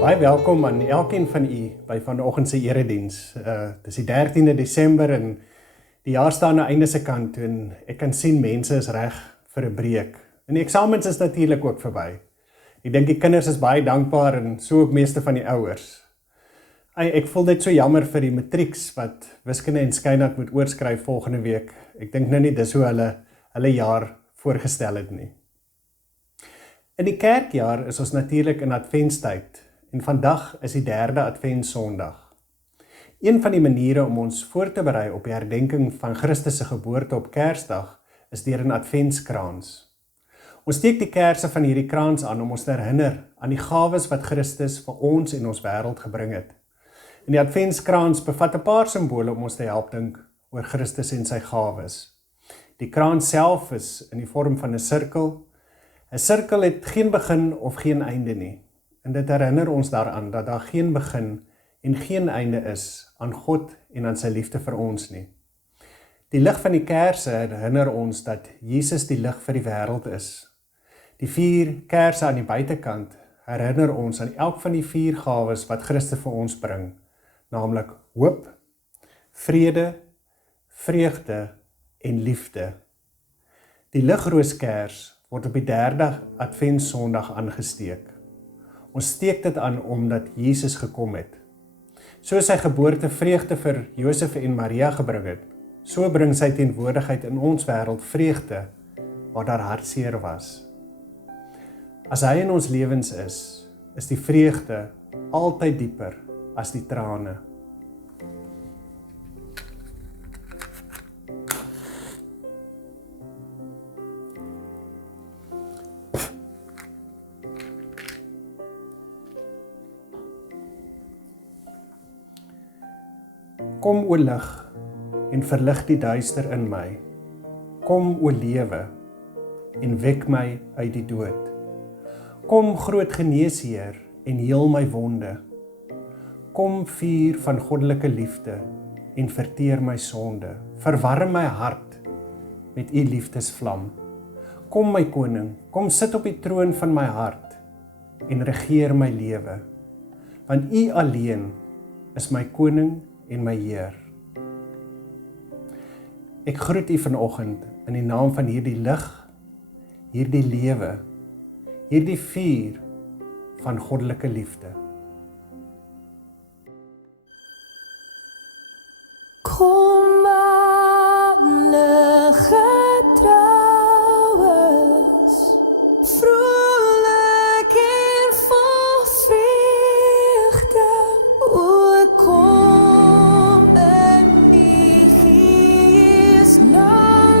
Baie welkom aan elkeen van u by vanoggend se erediens. Dis die 13de Desember en die jaar staan aan einde se kant toe en ek kan sien mense is reg vir 'n breek. En die eksamens is natuurlik ook verby. Ek dink die kinders is baie dankbaar en so ook meeste van die ouers. Ek voel net so jammer vir die matrieks wat wiskunde en skynheid moet oorskryf volgende week. Ek dink nou nie dis hoe hulle jaar voorgestel het nie. In die kerkjaar is ons natuurlik in adventstyd en vandag is die 3de adventsondag. Een van die maniere om ons voor te berei op die herdenking van Christus se geboorte op Kersdag is deur 'n adventskrans. Ons steek die kersse van hierdie krans aan om ons te herinner aan die gawes wat Christus vir ons en ons wêreld gebring het. En die adventskrans bevat 'n paar simbole om ons te help dink oor Christus en sy gawes. Die krans self is in die vorm van 'n sirkel. 'n Sirkel het geen begin of geen einde nie. En dit herinner ons daaraan dat daar geen begin en geen einde is aan God en aan sy liefde vir ons nie. Die lig van die kersse herinner ons dat Jesus die lig vir die wêreld is. Die 4 kersse aan die buitekant herinner ons aan elk van die 4 gawes wat Christus vir ons bring, naamlik hoop, vrede, vreugde en liefde. Die ligrooskers word op die 3de adventsondag aangesteek. Ons steek dit aan omdat Jesus gekom het. So sy geboorte vreugde vir Josef en Maria gebring het, so bring sy teenwoordigheid in ons wêreld vreugde waar daar hartseer was. As hy in ons lewens is die vreugde altyd dieper as die trane. Kom o lig en verlig die duister in my. Kom o lewe en wek my uit die dood. Kom groot geneesheer en heel my wonde. Kom vuur van goddelike liefde en verteer my sonde. Verwarm my hart met u liefdesvlam. Kom my koning, kom sit op die troon van my hart en regeer my lewe. Want u alleen is my koning en my Heer. Ek groet u vanoggend in die naam van hierdie lig, hierdie lewe, hierdie vuur van goddelike liefde. Kom alle getrouwes, vrolijk en vol vreugde, o kom in die gees lang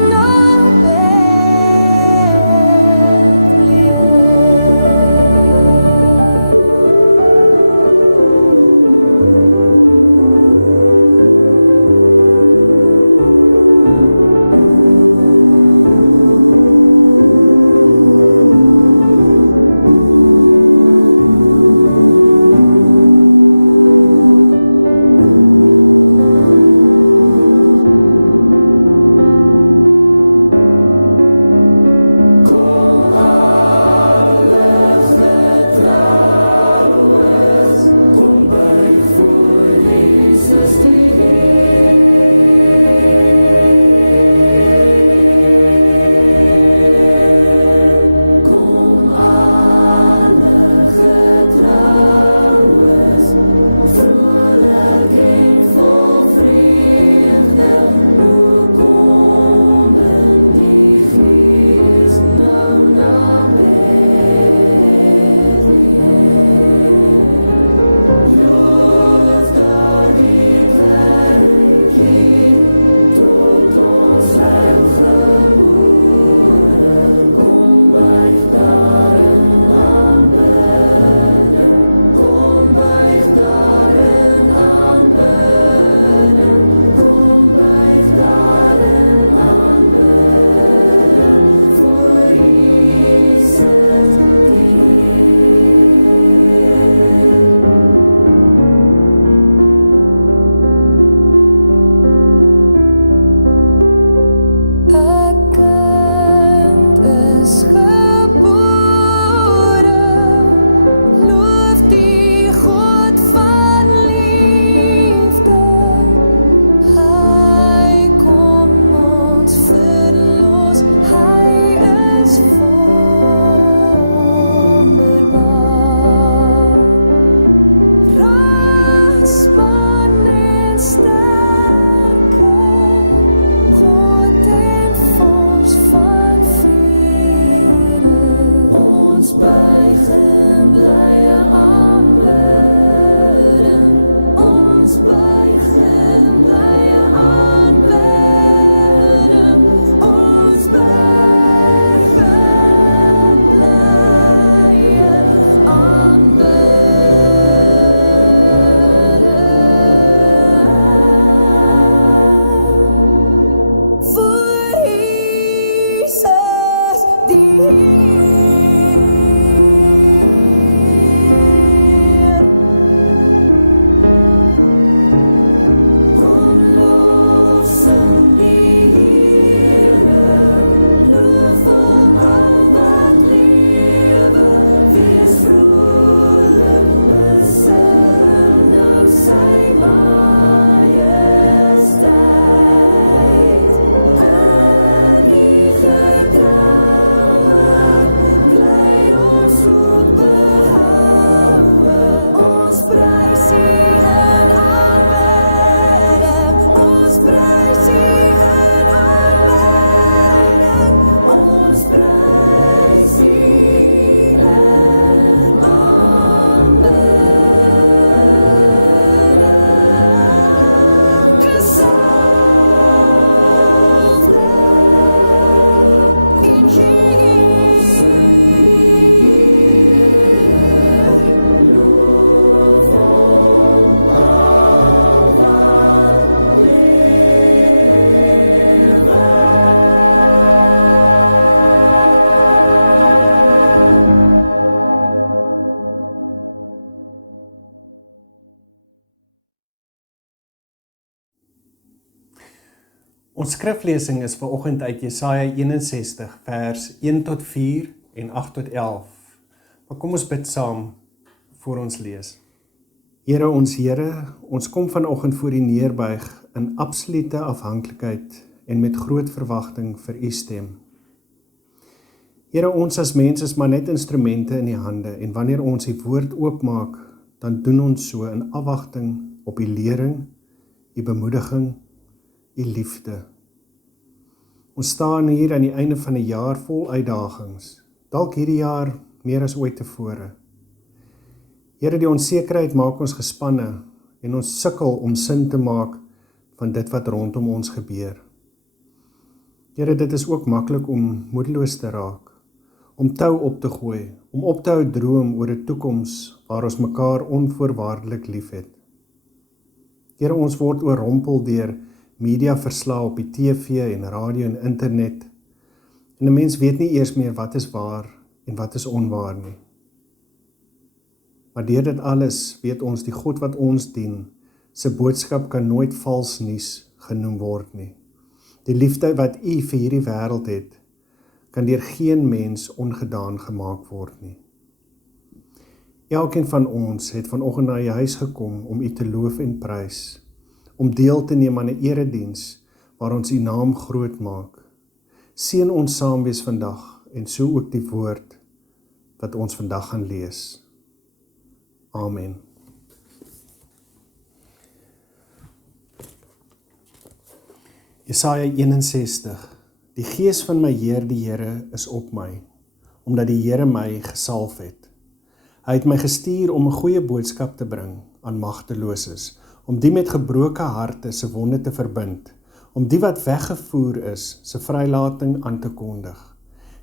Ons skriflesing is vanoggend uit Jesaja 61 vers 1 tot 4 en 8 tot 11. Maar kom ons bid saam voor ons lees. Here, ons kom vanoggend voor U neerbuig in absolute afhanklikheid en met groot verwagting vir U stem. Here, ons as mens is maar net instrumente in U hande en wanneer ons U woord oopmaak, dan doen ons so in afwagting op U lering, U bemoediging, U liefde. Ons staan hier aan die einde van 'n jaar vol uitdagings, dalk hierdie jaar meer as ooit tevore. Here, die onsekerheid maak ons gespanne en ons sukkel om sin te maak van dit wat rondom ons gebeur. Here, dit is ook maklik om moedeloos te raak, om tou op te gooi, om op te hou droom oor 'n toekoms waar ons mekaar onvoorwaardelik liefhet. Here, ons word oorrompel deur mediaverslae op die TV en radio en internet, en 'n mens weet nie eers meer wat is waar en wat is onwaar nie. Maar deur dit alles weet ons die God wat ons dien, sy boodskap kan nooit vals nuus genoem word nie. Die liefde wat U vir hierdie wêreld het, kan deur geen mens ongedaan gemaak word nie. Elkeen van ons het vanoggend na U huis gekom om U te loof en prys, om deel te neem aan 'n erediens waar ons U naam groot maak. Seën ons saam wees vandag en so ook die woord wat ons vandag gaan lees. Amen. Jesaja 61. Die Gees van my Heer, die Here, is op my, omdat die Here my gesalf het. Hy het my gestuur om 'n goeie boodskap te bring aan magteloses, om die met gebroke harte se wonde te verbind, om die wat weggevoer is, se vrylating aan te kondig,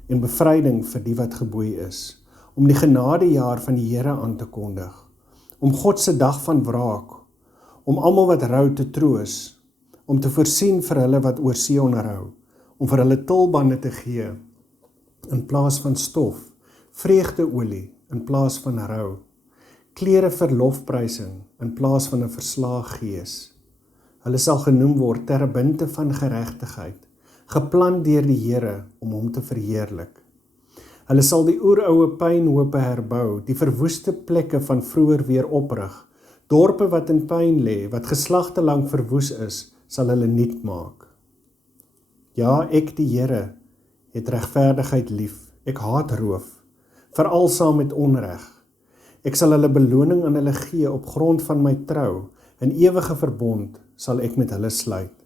en bevryding vir die wat geboei is, om die genadejaar van die Here aan te kondig, om God se dag van wraak, om almal wat rou te troos, om te voorsien vir hulle wat oor see onderhou, om vir hulle tulbande te gee, in plaas van stof, vreugdeolie in plaas van rou, klere vir lofprysing in plaas van 'n verslae gees. Hulle sal genoem word terebinte van geregtigheid, geplant deur die Here om hom te verheerlik. Hulle sal die oeroue pynhope herbou, die verwoeste plekke van vroeër weer oprig. Dorpe wat in pyn lê, wat geslagte lank verwoes is, sal hulle nuut maak. Ja, ek die Here het regverdigheid lief. Ek haat roof, veral saam met onreg. Ek sal hulle beloning aan hulle gee op grond van my trou, 'n ewige verbond sal ek met hulle sluit.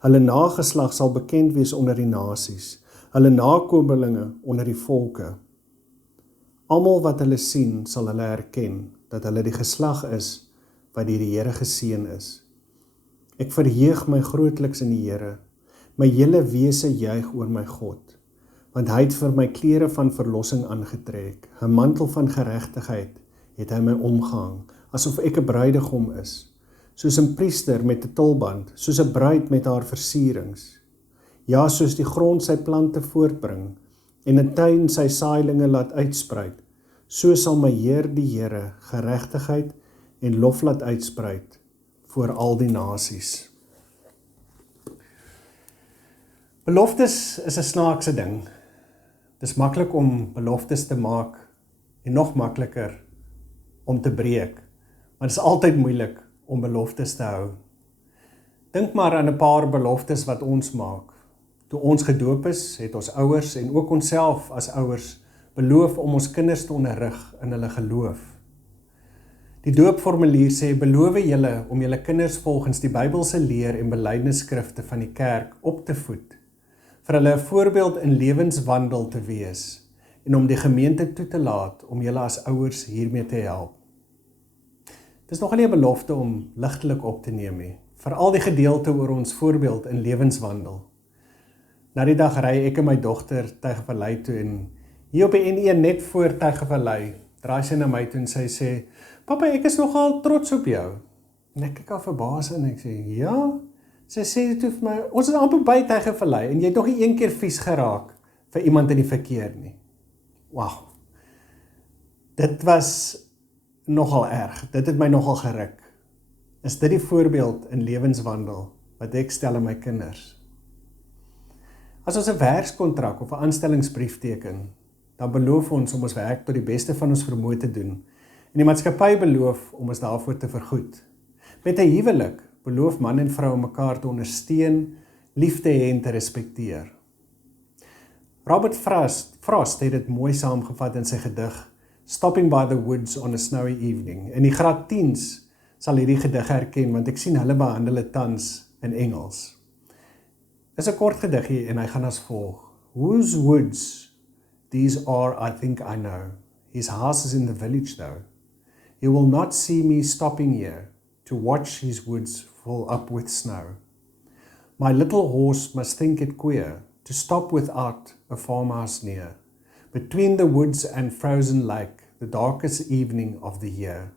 Hulle nageslag sal bekend wees onder die nasies, hulle nakomelinge onder die volke. Almal wat hulle sien, sal hulle herken, dat hulle die geslag is, wat deur die Here geseën is. Ek verheug my grootliks in die Here, my hele wese juig oor my God, want hy het vir my klere van verlossing aangetrek, 'n mantel van geregtigheid het hy my omgehang, asof ek 'n bruidegom is, soos 'n priester met 'n tulband, soos 'n bruid met haar versierings. Ja, soos die grond sy plante voortbring, en 'n tuin sy saailinge laat uitspruit, so sal my Heer die Here geregtigheid en lof laat uitspruit voor al die nasies. Beloftes is 'n snaakse ding. Dit is maklik om beloftes te maak en nog makliker om te breek, maar dit is altyd moeilik om beloftes te hou. Dink maar aan 'n paar beloftes wat ons maak. Toe ons gedoop is, het ons ouers en ook onsself as ouers beloof om ons kinders te onderrig in hulle geloof. Die doopformulier sê, beloof julle om julle kinders volgens die Bybelse leer en belydenisskrifte van die kerk op te voed, vir hulle 'n voorbeeld in lewenswandel te wees, en om die gemeente toe te laat om julle as ouers hiermee te help. Dit is nogal nie 'n belofte om ligtelik op te neem nie, veral die gedeelte oor ons voorbeeld in lewenswandel. Na die dag ry ek en my dogter Tygervallei toe, en hier op die N1 net voor Tygervallei, draai sy na my toe en sy sê, papa, ek is nogal trots op jou. En ek kyk al verbaas en ek sê, ja? Sy sê toe vir my, ons is amper by Tygervallei, en jy het nog nie een keer vies geraak vir iemand in die verkeer nie. Wauw. Dit was nogal erg, dit het my nogal geruk. Is dit die voorbeeld in lewenswandel wat ek stel aan my kinders? As ons 'n werkskontrak of 'n aanstellingsbrief teken, dan beloof ons om ons werk tot die beste van ons vermoë te doen en die maatskappy beloof om ons daarvoor te vergoed. Met 'n huwelik beloof man en vrou om mekaar te ondersteun, lief te hê en te respekteer. Robert Frost het dit mooi saamgevat in sy gedig Stopping by the Woods on a Snowy Evening. In die graad 10s sal hierdie gedig herken, want ek sien hulle behandel dit tans in Engels. Dis 'n kort gediggie en hy gaan as volg. Whose woods these are, I think I know. His house is in the village though. You will not see me stopping here to watch his woods fill up with snow. My little horse must think it queer to stop without a farmhouse near, between the woods and frozen lake, the darkest evening of the year.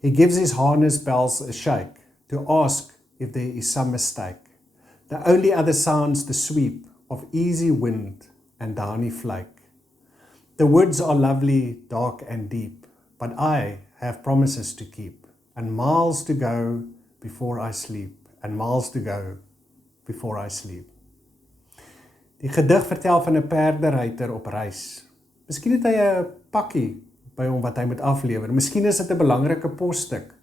He gives his harness bells a shake to ask if there is some mistake. The only other sounds the sweep of easy wind and downy flake. The woods are lovely, dark and deep, but I have promises to keep, and miles to go before I sleep, and miles to go before I sleep. Die gedig vertel van 'n perderyter op reis. Miskien het hy 'n pakkie by hom wat hy moet aflewer. Miskien is dit 'n belangrike posstuk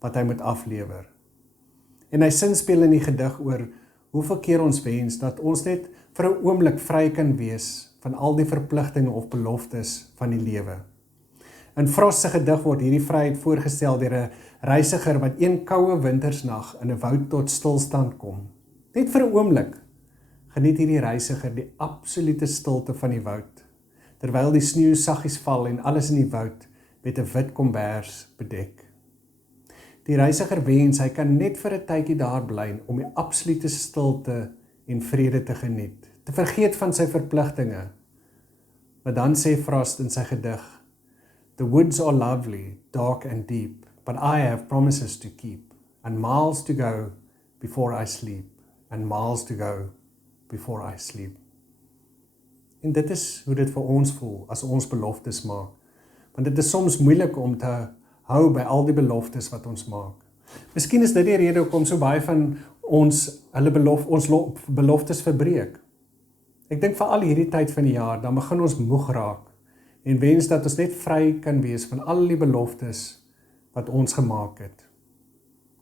wat hy moet aflewer. En hy sinspeel in die gedig oor hoeveel keer ons wens dat ons net vir 'n oomblik vry kan wees van al die verpligtinge of beloftes van die lewe. In Frost se gedig word hierdie vryheid voorgestel deur 'n reisiger wat een koue wintersnag in 'n woud tot stilstand kom. Net vir 'n oomblik geniet hierdie reisiger die absolute stilte van die woud, terwyl die sneeu saggies val en alles in die woud met 'n wit kombers bedek. Die reisiger wens hy kan net vir 'n tydjie daar bly om die absolute stilte en vrede te geniet, te vergeet van sy verpligtinge. Maar dan sê Frost in sy gedig, The woods are lovely, dark and deep, but I have promises to keep, and miles to go before I sleep, and miles to go before I sleep. En dit is hoe dit vir ons voel as ons beloftes maak. Want dit is soms moeilik om te hou by al die beloftes wat ons maak. Miskien is dit die rede hoekom so baie van ons beloftes verbreek. Ek dink vir al hierdie tyd van die jaar, dan begin ons moeg raak en wens dat ons net vry kan wees van al die beloftes wat ons gemaak het.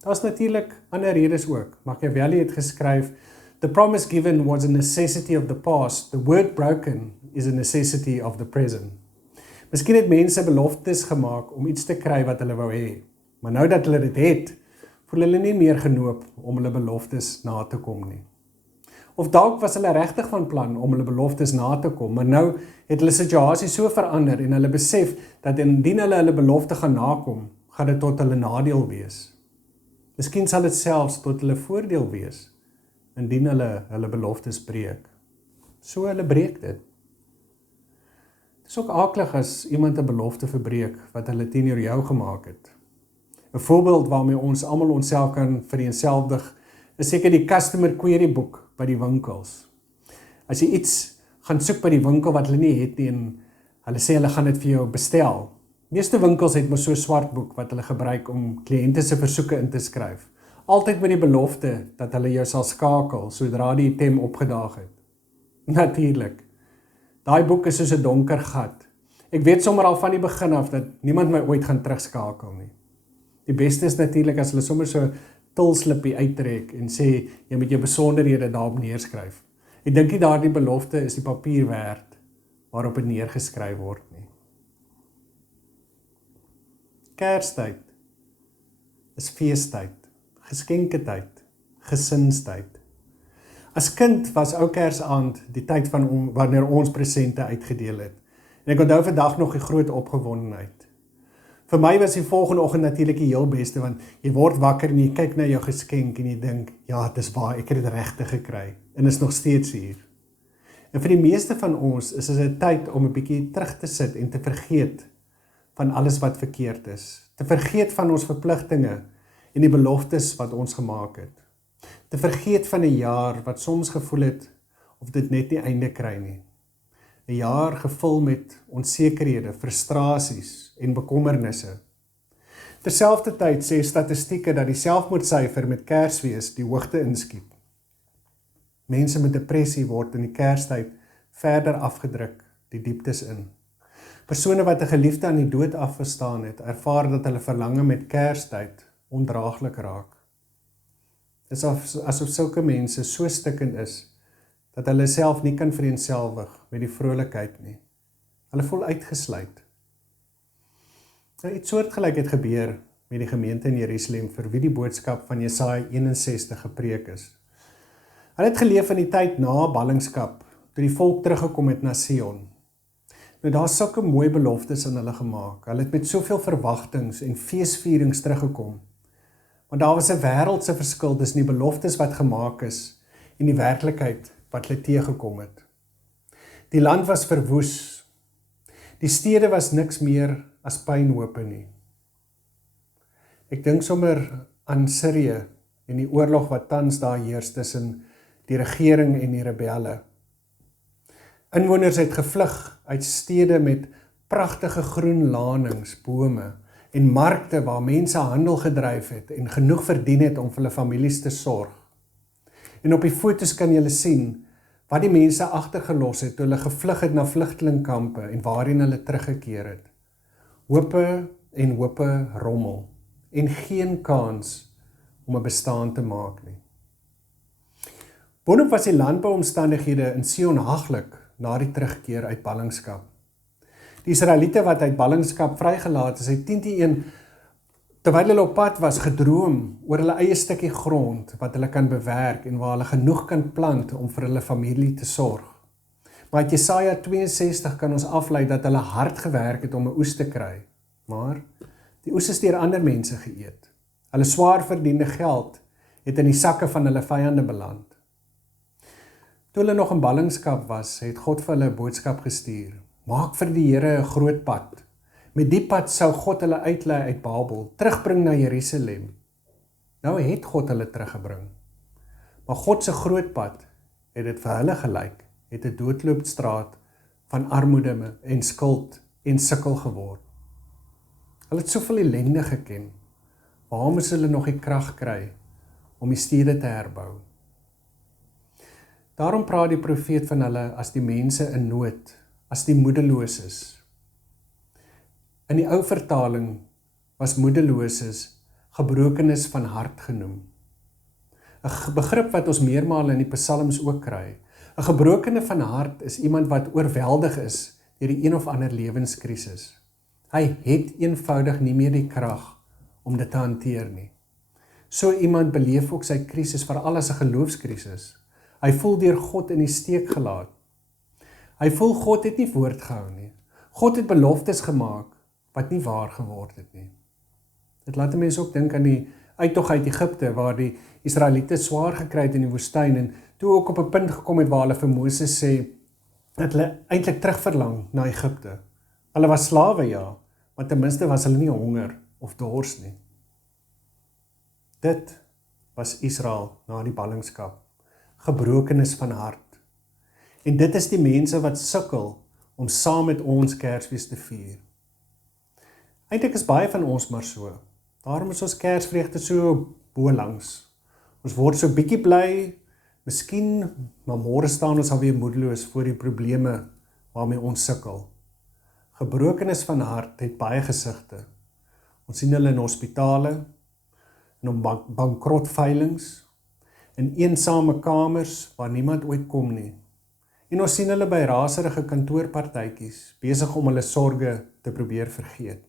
Daar's natuurlik ander redes ook. Machiavelli het geskryf, The promise given was a necessity of the past. The word broken is a necessity of the present. Miskien het mense beloftes gemaak om iets te kry wat hulle wou hê. Maar nou dat hulle dit het, voel hulle nie meer genoop om hulle beloftes na te kom nie. Of dalk was hulle regtig van plan om hulle beloftes na te kom, maar nou het hulle situasie so verander en hulle besef dat indien hulle hulle belofte gaan nakom, gaan dit tot hulle nadeel wees. Miskien sal dit selfs tot hulle voordeel wees, indien hulle beloftes breek. So hulle breek dit. Dit is ook aklig as iemand 'n belofte verbreek wat hulle teenoor jou gemaak het. 'n Voorbeeld waarmee ons almal onsself kan vereenselwig, is seker die customer query boek by die winkels. As jy iets gaan soek by die winkel wat hulle nie het nie en hulle sê hulle gaan dit vir jou bestel. Meeste winkels het mos so 'n swart boek wat hulle gebruik om kliënte se versoeke in te skryf. Altyd met die belofte dat hulle jou sal skakel sodra die item opgedaag het. Natuurlik. Daai boek is soos 'n donker gat. Ek weet sommer al van die begin af dat niemand my ooit gaan terugskakel nie. Die beste is natuurlik as hulle sommer so tilslippie uittrek en sê jy moet jou besonderhede daarop neerskryf. Ek dink nie daardie belofte is die papier werd waarop dit neergeskryf word nie. Kerstyd is feestyd, geskenketyd, gesinstyd. As kind was ou Kersaand die tyd van wanneer ons presente uitgedeel het. En ek onthou vandag nog die groot opgewondenheid. Vir my was die volgende oggend natuurlik die heel beste, want jy word wakker en jy kyk na jou geskenk en jy dink, ja, dit is waar, ek het dit regtig gekry en is nog steeds hier. En vir die meeste van ons is dit 'n tyd om 'n bietjie terug te sit en te vergeet van alles wat verkeerd is. Te vergeet van ons verpligtinge en die beloftes wat ons gemaak het. Te vergeet van 'n jaar wat soms gevoel het of dit net nie einde kry nie. 'n Jaar gevul met onsekerhede, frustrasies en bekommernisse. Terselfdertyd sê statistieke dat die selfmoordsyfer met Kersfees die hoogte inskiep. Mense met depressie word in die Kerstyd verder afgedruk, die dieptes in. Persone wat 'n geliefde aan die dood afgestaan het, ervaar dat hulle verlange met Kerstyd ondraaglik raak. Dit is asof sulke mense so stikkend is, dat hulle self nie kan vereenselwig met die vrolikheid nie. Hulle voel uitgesluit. Nou, iets soortgelyk het gebeur met die gemeente in Jerusalem vir wie die boodskap van Jesaja 61 gepreek is. Hulle het geleef in die tyd na ballingskap, toe die volk teruggekom het na Sion. Nou, daar is sulke mooi beloftes aan hulle gemaak. Hulle het met soveel verwagtings en feesvierings teruggekom. Maar daar was 'n wêreldse verskil tussen die beloftes wat gemaak is en die werklikheid wat hulle teëgekom het. Die land was verwoes. Die stede was niks meer as puinhope nie. Ek dink sommer aan Sirië en die oorlog wat tans daar heers tussen die regering en die rebelle. Inwoners het gevlug uit stede met pragtige groen lanings, bome en markte waar mense handel gedryf het en genoeg verdien het om vir hulle families te sorg. En op die foto's kan jy sien wat die mense agtergelos het toe hulle gevlug het na vlugtelingkampe en waarheen hulle teruggekeer het. Hope en hope rommel en geen kans om 'n bestaan te maak nie. Boonop was die landbouomstandighede in Sion haglik na die terugkeer uit ballingskap. Die Israeliete wat uit ballingskap vrygelaat is, het 10-1, terwyl hulle op pad was, gedroom oor hulle eie stukkie grond wat hulle kan bewerk en waar hulle genoeg kan plant om vir hulle familie te sorg. Maar uit Jesaja 62 kan ons aflei dat hulle hard gewerk het om 'n oes te kry, maar die oes is deur ander mense geëet. Hulle swaar verdiende geld het in die sakke van hulle vyande beland. Toe hulle nog in ballingskap was, het God vir hulle 'n boodskap gestuur. Maak vir die Here 'n groot pad. Met die pad sou God hulle uitlei uit Babel, terugbring na Jerusalem. Nou het God hulle teruggebring. Maar God se groot pad het dit vir hulle gelyk, het 'n doodloopstraat van armoede en skuld en sukkel geword. Hulle het soveel ellende geken. Waarom moes hulle nog die krag kry om die stede te herbou? Daarom praat die profeet van hulle as die mense in nood, as die moedeloses. In die ou vertaling was moedeloses gebrokenes van hart genoem. 'n begrip wat ons meermale in die psalms ook kry. 'n gebrokene van hart is iemand wat oorweldig is deur die een of ander lewenskrisis. Hy het eenvoudig nie meer die krag om dit te hanteer nie. So iemand beleef ook sy krisis veral as 'n geloofskrisis. Hy voel deur God in die steek gelaat. Hy voel God het nie woord gehou nie. God het beloftes gemaak wat nie waar geword het nie. Dit laat mense ook dink aan die uittog uit Egipte waar die Israeliete swaar gekry het in die woestyn en toe ook op 'n punt gekom het waar hulle vir Moses sê dat hulle eintlik terugverlang na Egipte. Hulle was slawe, ja, maar ten minste was hulle nie honger of dors nie. Dit was Israel na die ballingskap. Gebrokenis van hart. En dit is die mense wat sukkel om saam met ons Kersfees te vier. Eintlik is baie van ons maar so. Daarom is ons Kersvreugde so bolangs. Ons word so bietjie bly, miskien, maar môre staan ons alweer moedeloos voor die probleme waarmee ons sukkel. Gebrokenis van hart het baie gesigte. Ons sien hulle in hospitale, in bankrotveilings, in eensame kamers waar niemand ooit kom nie. En ons sien hulle by raserige kantoorpartytjies, besig om hulle sorge te probeer vergeet.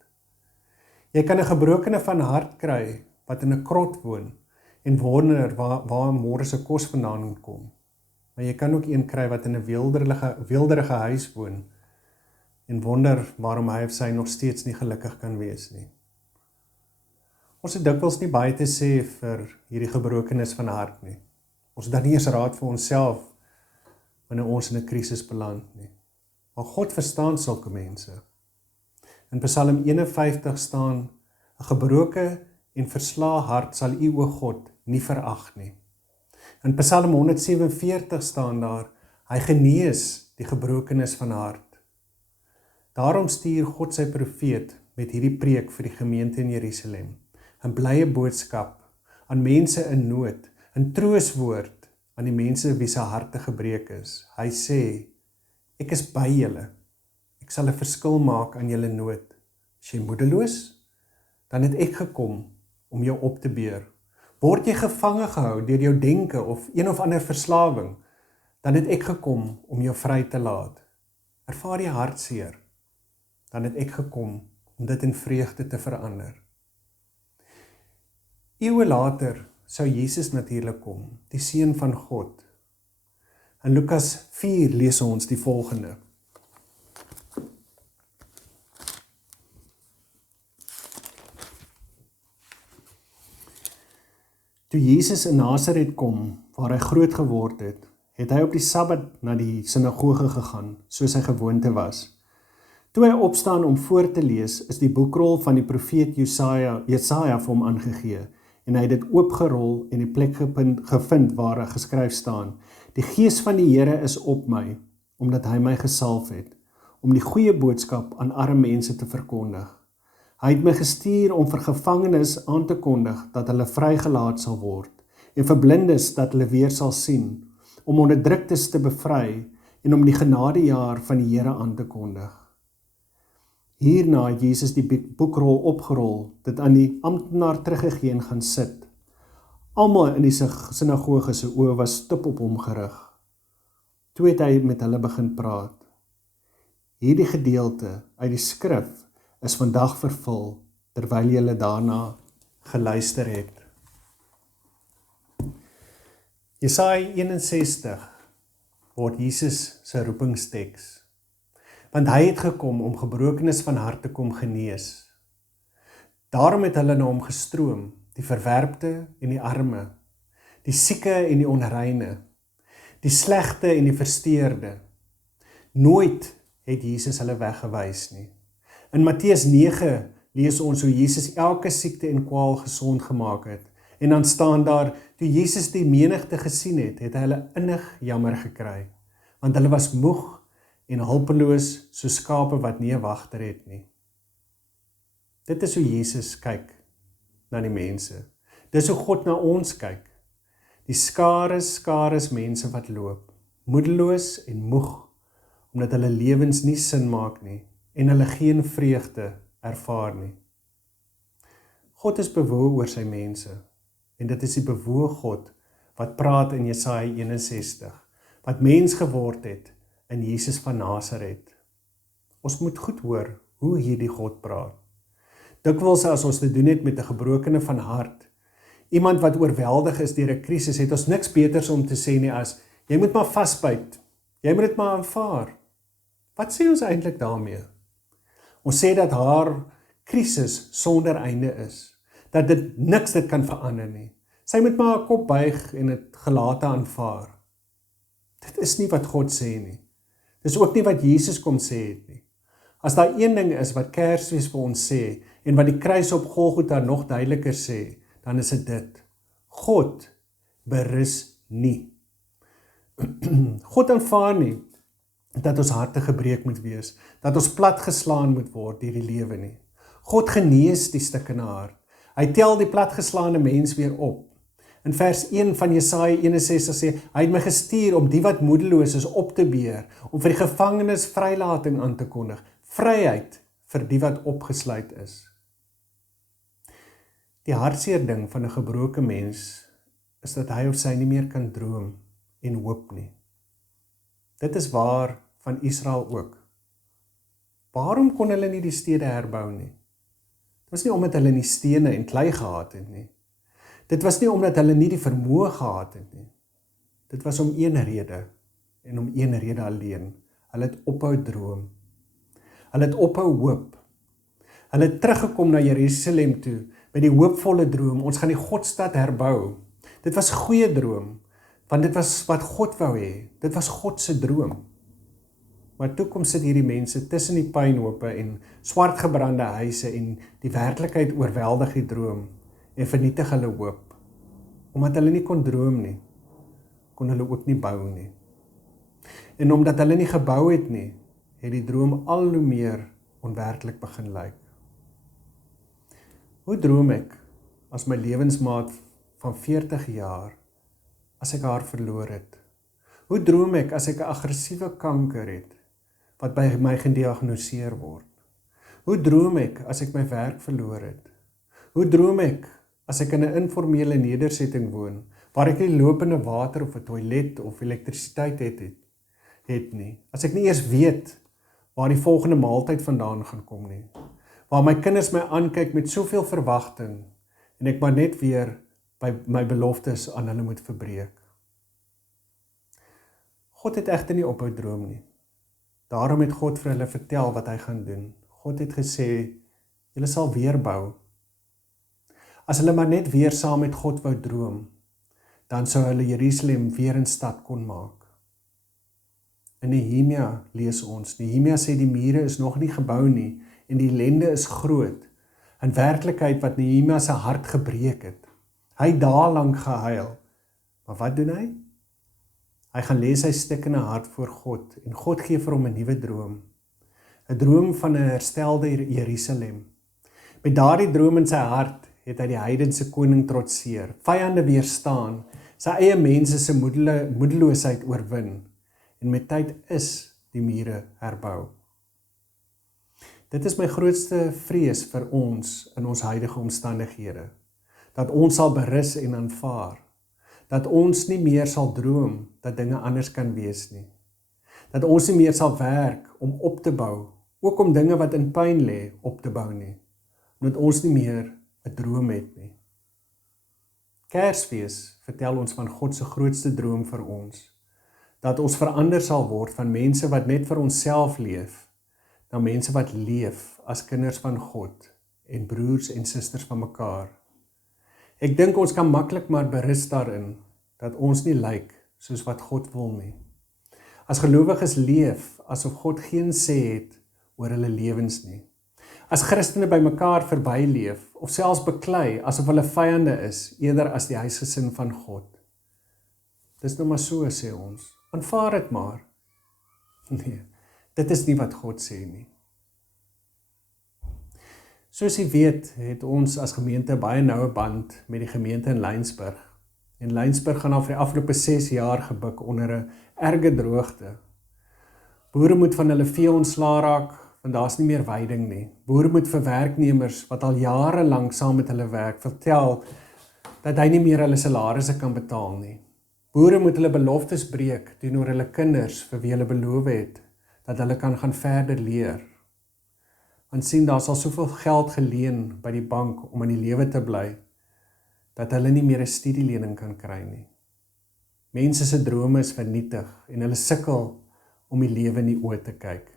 Jy kan 'n gebrokene van hart kry wat in 'n krot woon en wonder waar môre se kos vandaan kom. Maar jy kan ook een kry wat in 'n weelderige huis woon en wonder waarom hy of sy nog steeds nie gelukkig kan wees nie. Ons het dikwels nie baie te sê vir hierdie gebrokenis van hart nie. Ons het dan nie eens raad vir onsself wanneer ons in 'n krisis beland nie. Maar God verstaan sulke mense. In Psalm 51 staan: 'n gebroke en verslae hart sal U, o God, nie verag nie. In Psalm 147 staan daar: hy genees die gebrokenis van hart. Daarom stuur God sy profeet met hierdie preek vir die gemeente in Jerusalem. 'n blye boodskap aan mense in nood, 'n trooswoord aan die mense wie se harte gebreek is. Hy sê, ek is by julle. Ek sal 'n verskil maak aan julle nood. As jy moedeloos, dan het ek gekom om jou op te beur. Word jy gevange gehou deur jou denke of een of ander verslawing, dan het ek gekom om jou vry te laat. Ervaar jy hartseer, dan het ek gekom om dit in vreugde te verander. Eeue later sou Jesus natuurlik kom, die Seun van God. In Lukas 4 lees ons die volgende. Toe Jesus in Nasaret kom, waar hy groot geword het, het hy op die Sabbat na die sinagoge gegaan, soos sy gewoonte was. Toe hy opstaan om voor te lees, is die boekrol van die profeet Jesaja vir hom aangegee, en hy het dit oopgerol en die plek gevind waar hy geskryf staan. Die Gees van die Here is op my, omdat hy my gesalf het, om die goeie boodskap aan arme mense te verkondig. Hy het my gestuur om vir gevangenes aan te kondig dat hulle vrygelaat sal word, en vir blindes dat hulle weer sal sien, om onderdruktes te bevry en om die genadejaar van die Here aan te kondig. Hierna het Jesus die boekrol opgerol, dit aan die amptenaar teruggegee en gaan sit. Almal in die sinagoge se oë was stip op hom gerig. Toe het hy met hulle begin praat. Hierdie gedeelte uit die skrif is vandag vervul, terwyl julle daarna geluister het. Jesaja 61 word Jesus se roepingsteks, want hy het gekom om gebrokenes van hart te kom genees. Daarom het hulle na hom gestroom, die verwerpte en die arme, die sieke en die onreine, die slegte en die versteurde. Nooit het Jesus hulle weggewys nie. In Matteus 9 lees ons hoe Jesus elke siekte en kwaal gesond gemaak het. En dan staan daar, toe Jesus die menigte gesien het, het hy hulle innig jammer gekry, want hulle was moeg en hulpeloos so skape wat nie 'n wagter het nie. Dit is hoe Jesus kyk na die mense. Dis hoe God na ons kyk. Die skares mense wat loop, moedeloos en moeg, omdat hulle lewens nie sin maak nie en hulle geen vreugde ervaar nie. God is bewoe oor sy mense, en dit is die bewoe God wat praat in Jesaja 61, wat mens geword het in Jesus van Nasaret. Ons moet goed hoor hoe hierdie God praat. Dikwels as ons te doen het met 'n gebrokene van hart, iemand wat oorweldig is deur 'n krisis, het ons niks beters om te sê nie as, jy moet maar vasbyt, jy moet dit maar aanvaar. Wat sê ons eintlik daarmee? Ons sê dat haar krisis sonder einde is, dat dit niks dit kan verander nie. Sy moet maar 'n kop buig en dit gelate aanvaar. Dit is nie wat God sê nie. Dis ook nie wat Jesus kom sê het nie. As daar een ding is wat Kersfees vir ons sê, en wat die kruis op Golgotha nog duideliker sê, dan is dit, God berus nie. God aanvaar nie, dat ons harte gebreek moet wees, dat ons platgeslaan moet word deur die lewe nie. God genees die stikkende hart. Hy tel die platgeslaane mens weer op. In vers 1 van Jesaja 61 sê, hy het my gestuur om die wat moedeloos is op te beur, om vir die gevangenes vrylating aan te kondig, vryheid vir die wat opgesluit is. Die hartseer ding van 'n gebroke mens is dat hy of sy nie meer kan droom en hoop nie. Dit is waar van Israel ook. Waarom kon hulle nie die stede herbou nie? Dit was nie omdat hulle nie stene en klei gehad het nie. Dit was nie omdat hulle nie die vermoë gehad het nie. Dit was om een rede, en om een rede alleen. Hulle het ophou droom. Hulle het ophou hoop. Hulle het teruggekom na Jerusalem toe, met die hoopvolle droom, ons gaan die Godstad herbou. Dit was 'n goeie droom, want dit was wat God wou hê. Dit was God se droom. Maar toe kom sit hierdie mense tussen die pynhope en swart gebrande huise en die werklikheid oorweldig die droom en vernietig hulle hoop. Omdat hulle nie kon droom nie, kon hulle ook nie bou nie. En omdat hulle nie gebou het nie, het die droom al hoe meer onwerklik begin lyk. Hoe droom ek as my lewensmaat van 40 jaar as ek haar verloor het? Hoe droom ek as ek 'n aggressiewe kanker het, wat by my gediagnoseer word? Hoe droom ek as ek my werk verloor het? Hoe droom ek as ek in 'n informele nedersetting woon, waar ek nie lopende water of 'n toilet of elektrisiteit het nie? As ek nie eers weet waar die volgende maaltyd vandaan gaan kom nie? Waar my kinders my aankyk met soveel verwagting en ek maar net weer by my beloftes aan hulle moet verbreek. God het egter nie ophou droom nie. Daarom het God vir hulle vertel wat hy gaan doen. God het gesê, julle sal weer bou. As hulle maar net weer saam met God wou droom, dan sou hulle Jerusalem weer in stad kon maak. In Nehemia lees ons, Nehemia sê die mure is nog nie gebou nie, en die ellende is groot. In werklikheid wat Nehemia se hart gebreek het. Hy het daarlang gehuil. Maar wat doen hy? Hy gaan lê sy stikkende hart voor God, en God gee vir hom 'n nuwe droom. 'n Droom van 'n herstelde Jerusalem. Met daardie droom in sy hart het hy die heidense koning trotseer, vyande weerstaan, sy eie mense se moedeloosheid oorwin, en met tyd is die mure herbou. Dit is my grootste vrees vir ons in ons huidige omstandighede, dat ons sal berus en aanvaar, dat ons nie meer sal droom dat dinge anders kan wees nie, dat ons nie meer sal werk om op te bou, ook om dinge wat in pyn lê op te bou nie, dat ons nie meer 'n droom het nie. Kersfees vertel ons van God se grootste droom vir ons, dat ons verander sal word van mense wat net vir onsself leef, na mense wat leef as kinders van God en broers en susters van mekaar. Ek dink ons kan maklik maar berus daarin, dat ons nie lyk soos wat God wil nie. As gelowiges leef, asof God geen sê het oor hulle lewens nie. As Christene by mekaar verbyleef, of selfs beklei, asof hulle vyande is, eerder as die huisgesin van God. Dis nou maar so, sê ons. Aanvaar dit maar. Nee, dit is nie wat God sê nie. Soos jy weet, het ons as gemeente baie noue band met die gemeente in Laingsburg. En Laingsburg gaan al vir die afgelope 6 jaar gebuk onder 'n erge droogte. Boere moet van hulle vee ontslaa raak, want daar's nie meer weiding nie. Boere moet vir werknemers wat al jare lank saam met hulle werk, vertel dat hy nie meer hulle salarisse kan betaal nie. Boere moet hulle beloftes breek teenoor hulle kinders vir wie hulle beloof het dat hulle kan gaan verder leer. Want sien, daar is al soveel geld geleen by die bank om in die lewe te bly, dat hulle nie meer 'n studielening kan kry nie. Mense se drome is vernietig en hulle sukkel om die lewe in die oë te kyk.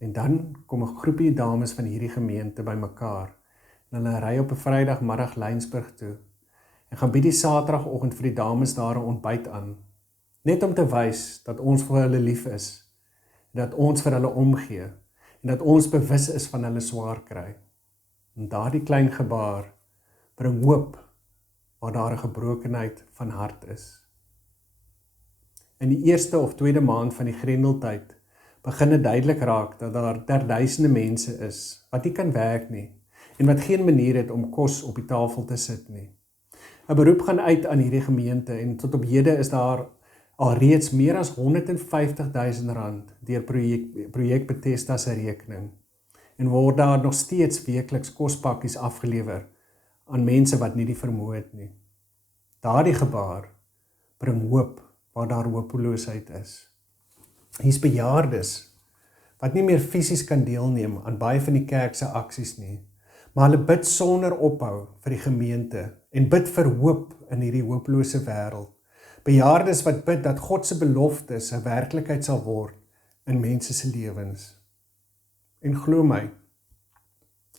En dan kom 'n groepie dames van hierdie gemeente by mekaar en hulle ry op 'n Vrydagmiddag Laingsburg toe en gaan bied die Saterdagoggend vir die dames daar 'n ontbyt aan, net om te wys dat ons vir hulle lief is, en dat ons vir hulle omgee, en dat ons bewus is van hulle swaar kry. En daardie klein gebaar bring hoop waar daar 'n gebrokenheid van hart is. In die eerste of tweede maand van die Grendeltyd begin dit duidelik raak dat daar duisende mense is wat nie kan werk nie en wat geen manier het om kos op die tafel te sit nie. 'n Beroep gaan uit aan hierdie gemeente en tot op hede is daar alreeds meer as R150.000 deur projek Bethesda se rekening en word daar nog steeds weekliks kospakkies afgelewer aan mense wat nie die vermoë het nie. Daardie gebaar bring hoop waar daar hopeloosheid is. Hier's bejaardes wat nie meer fisies kan deelneem aan baie van die kerk se aksies nie, maar hulle bid sonder ophou vir die gemeente en bid vir hoop in hierdie hopelose wêreld. Bejaardes wat bid dat God se beloftes 'n werklikheid sal word in mense se lewens. En glo my,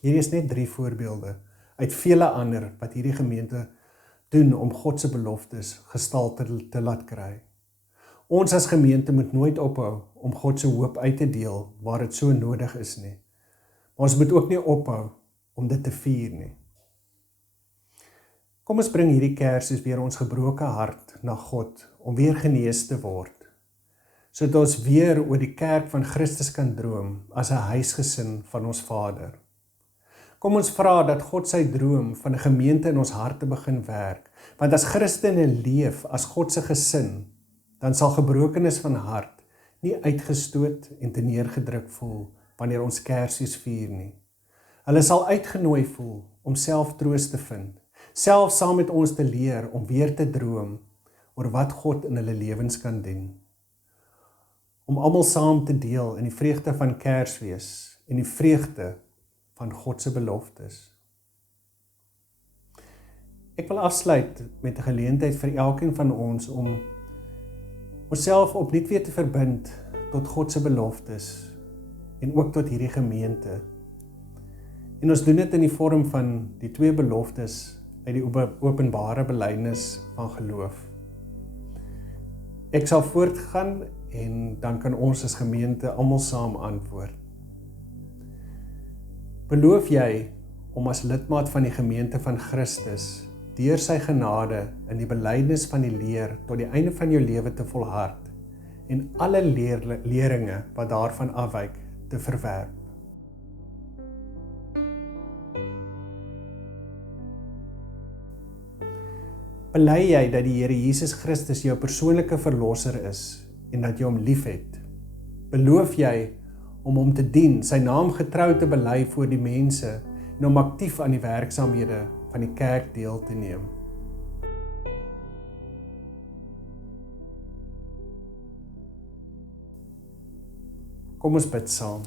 hier is net 3 voorbeelde uit vele ander wat hierdie gemeente doen om God se beloftes gestalte te laat kry. Ons as gemeente moet nooit ophou om God se hoop uit te deel waar dit so nodig is nie. Maar ons moet ook nie ophou om dit te vier nie. Kom ons bring hierdie Kersfees weer ons gebroke hart na God om weer genees te word, sodat ons weer oor die kerk van Christus kan droom as 'n huisgesin van ons Vader. Kom ons vra dat God sy droom van 'n gemeente in ons harte begin werk. Want as Christene leef as God se gesin, dan sal gebrokenis van hart nie uitgestoot en teneergedruk voel wanneer ons Kersfees vier nie. Hulle sal uitgenooi voel om self troos te vind, self saam met ons te leer om weer te droom oor wat God in hulle lewens kan doen. Om almal saam te deel in die vreugde van Kersfees en die vreugde van God se beloftes. Ek wil afsluit met 'n geleentheid vir elkeen van ons om onsself opnuut weer te verbind tot God se beloftes en ook tot hierdie gemeente. En ons doen dit in die vorm van die 2 beloftes uit die openbare belydenis van geloof. Ek sal voortgaan en dan kan ons as gemeente almal saam antwoord. Beloof jy om as lidmaat van die gemeente van Christus deur sy genade in die belydenis van die leer tot die einde van jou lewe te volhard en alle leringe wat daarvan afwyk te verwerp? Bely jy dat die Here Jesus Christus jou persoonlike verlosser is en dat jy hom liefhet? Beloof jy om hom te dien, sy naam getrou te bely voor die mense en om aktief aan die werksaamhede van die kerk deel te neem? Kom ons bid saam.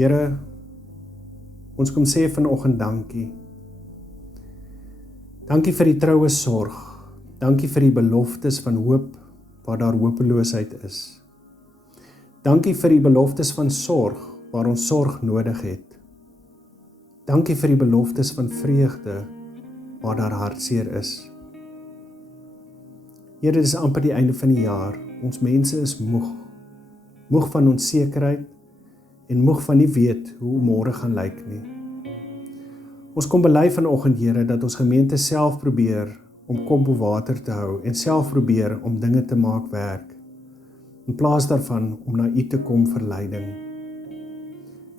Here, ons kom sê vanoggend dankie. Dankie vir die troue sorg. Dankie vir die beloftes van hoop waar daar hopeloosheid is. Dankie vir die beloftes van sorg waar ons sorg nodig het. Dankie vir die beloftes van vreugde waar daar hartseer is. Here, dit is amper die einde van die jaar. Ons mense is moeg. Moeg van onsekerheid en moeg van nie weet hoe môre gaan lyk nie. Ons kom bely vanoggend, Here, dat ons gemeente self probeer om kop bo water te hou en self probeer om dinge te maak werk, in plaas daarvan om na U te kom vir leiding.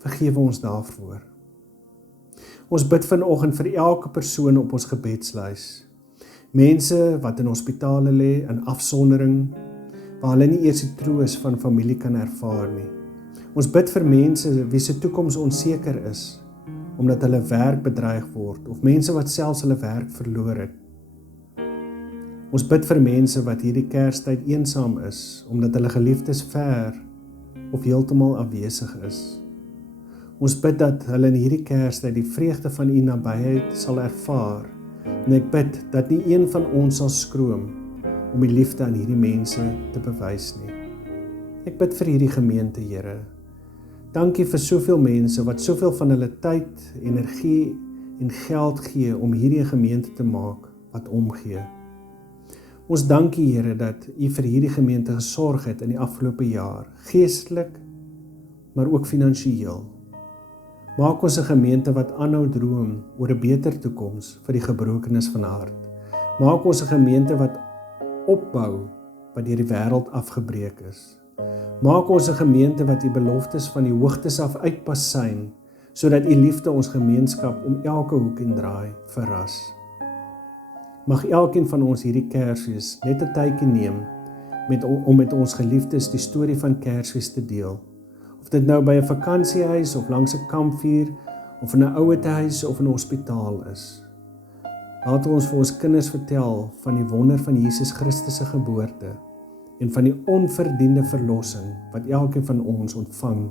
Vergewe ons daarvoor. Ons bid vanoggend vir elke persoon op ons gebedslys. Mense wat in hospitale lê, in afsondering, waar hulle nie eers die troos van familie kan ervaar nie. Ons bid vir mense wie se toekoms onseker is, omdat hulle werk bedreig word, of mense wat selfs hulle werk verloor het. Ons bid vir mense wat hierdie Kerstyd eensaam is, omdat hulle geliefdes ver of heeltemal afwesig is. Ons bid dat hulle in hierdie Kerstyd die vreugde van U nabyheid sal ervaar, en ek bid dat nie een van ons sal skroom om die liefde aan hierdie mense te bewys nie. Ek bid vir hierdie gemeente, Here. Dankie vir soveel mense wat soveel van hulle tyd, energie en geld gee om hierdie gemeente te maak wat omgee. Ons dankie, Here, dat U vir hierdie gemeente gesorg het in die afgelope jaar, geestelik, maar ook finansiëel. Maak ons 'n gemeente wat aanhou droom oor 'n beter toekoms vir die gebrokenes van hart. Maak ons 'n gemeente wat opbou wat deur die wêreld afgebreek is. Maak ons 'n gemeente wat U beloftes van die hoogtes af uitpasyn, sodat U liefde ons gemeenskap om elke hoek en draai verras. Mag elkeen van ons hierdie Kersfees net 'n tydjie neem om met ons geliefdes die storie van Kersfees te deel. Of dit nou by 'n vakansiehuis of langs 'n kampvuur of in 'n ouetehuis of in 'n hospitaal is. Laat ons vir ons kinders vertel van die wonder van Jesus Christus se geboorte en van die onverdiende verlossing wat elkeen van ons ontvang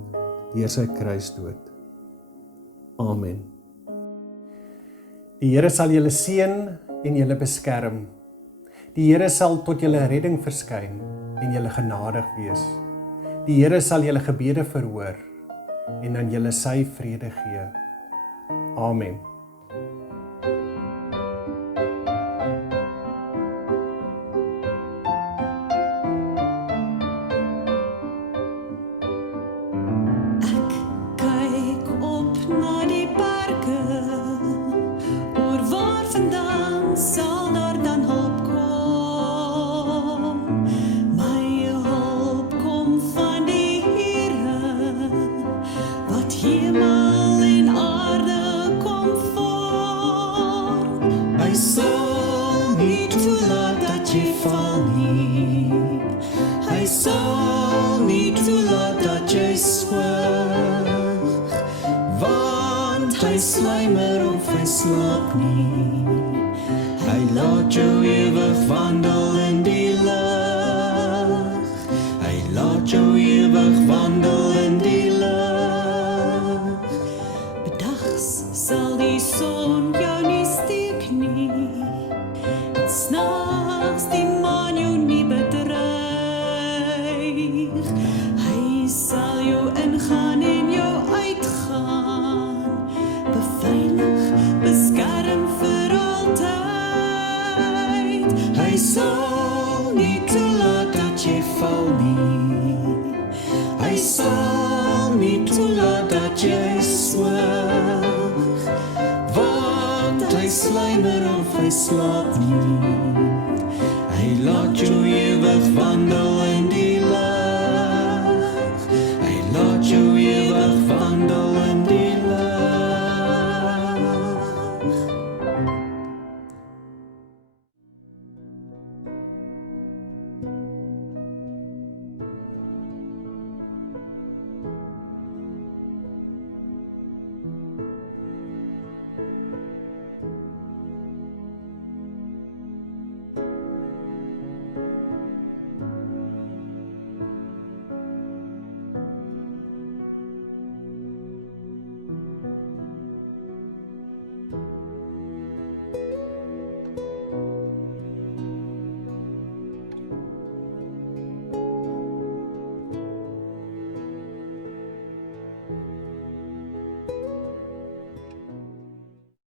deur sy kruisdood. Amen. Die Here sal julle seën en julle beskerm. Die Here sal tot julle redding verskyn en julle genadig wees. Die Here sal julle gebede verhoor en aan julle sy vrede gee. Amen. sal nie toelaat dat jy swyg, want hy slymer of hy slaap nie. Hy laat jou ewig wandel in die lig, hy laat jou ewig wandel in die lig. Bedags sal die son jou nie steek nie, en snags die maan jou nie bedreig. Hy sal jou ingaan en jou uitgaan, beveilig, beskerm vir altyd. Hy sal nie toelaat dat jy val nie, hy sal nie toelaat dat jy swig, want hy slymer of hy slaap nie.